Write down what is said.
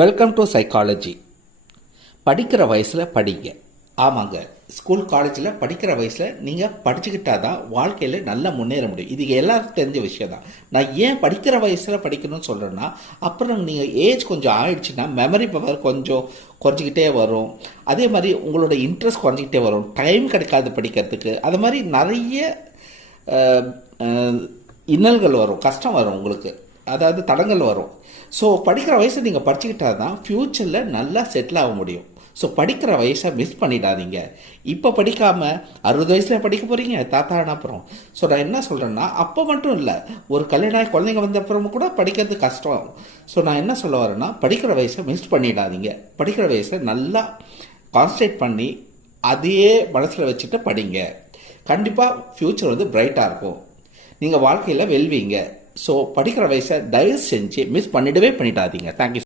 Welcome to psychology. படிக்கிற வயசில் படிங்க. ஆமாங்க, ஸ்கூல் காலேஜில் படிக்கிற வயசில் நீங்கள் படிச்சுக்கிட்டா தான் வாழ்க்கையில் நல்லா முன்னேற முடியும். இது எல்லாருக்கும் தெரிஞ்ச விஷயம் தான். நான் ஏன் படிக்கிற வயசில் படிக்கணும்னு சொல்கிறேன்னா, அப்புறம் நீங்கள் ஏஜ் கொஞ்சம் ஆயிடுச்சுன்னா மெமரி பவர் கொஞ்சம் குறைஞ்சிக்கிட்டே வரும். அதே மாதிரி உங்களோட இன்ட்ரெஸ்ட் குறைஞ்சிக்கிட்டே வரும். டைம் கிடைக்காது படிக்கிறதுக்கு. அது மாதிரி நிறைய இன்னல்கள் வரும், கஷ்டம் வரும் உங்களுக்கு, அதாவது தடங்கள் வரும். ஸோ படிக்கிற வயசை நீங்கள் படிச்சுக்கிட்டா தான் ஃப்யூச்சரில் நல்லா செட்டில் ஆக முடியும். ஸோ படிக்கிற வயசை மிஸ் பண்ணிடாதீங்க. இப்போ படிக்காமல் 60 வயசில் படிக்க போகிறீங்க, தாத்தான அப்புறம். ஸோ நான் என்ன சொல்கிறேன்னா, அப்போ மட்டும் இல்லை, ஒரு கல்யாணம் குழந்தைங்க வந்த அப்புறமும் கூட படிக்கிறது கஷ்டம். ஸோ நான் என்ன சொல்ல வரேன்னா, படிக்கிற வயசை மிஸ் பண்ணிடாதீங்க. படிக்கிற வயசை நல்லா கான்சன்ட்ரேட் பண்ணி அதையே மனசில் வச்சுட்டு படிங்க. கண்டிப்பாக ஃப்யூச்சர் வந்து பிரைட்டாக இருக்கும். நீங்கள் வாழ்க்கையில் வெல்வீங்க. ஸோ படிக்கிற வயசை தயவு செஞ்சு மிஸ் பண்ணிடவே பண்ணிடாதீங்க. தேங்க்யூ.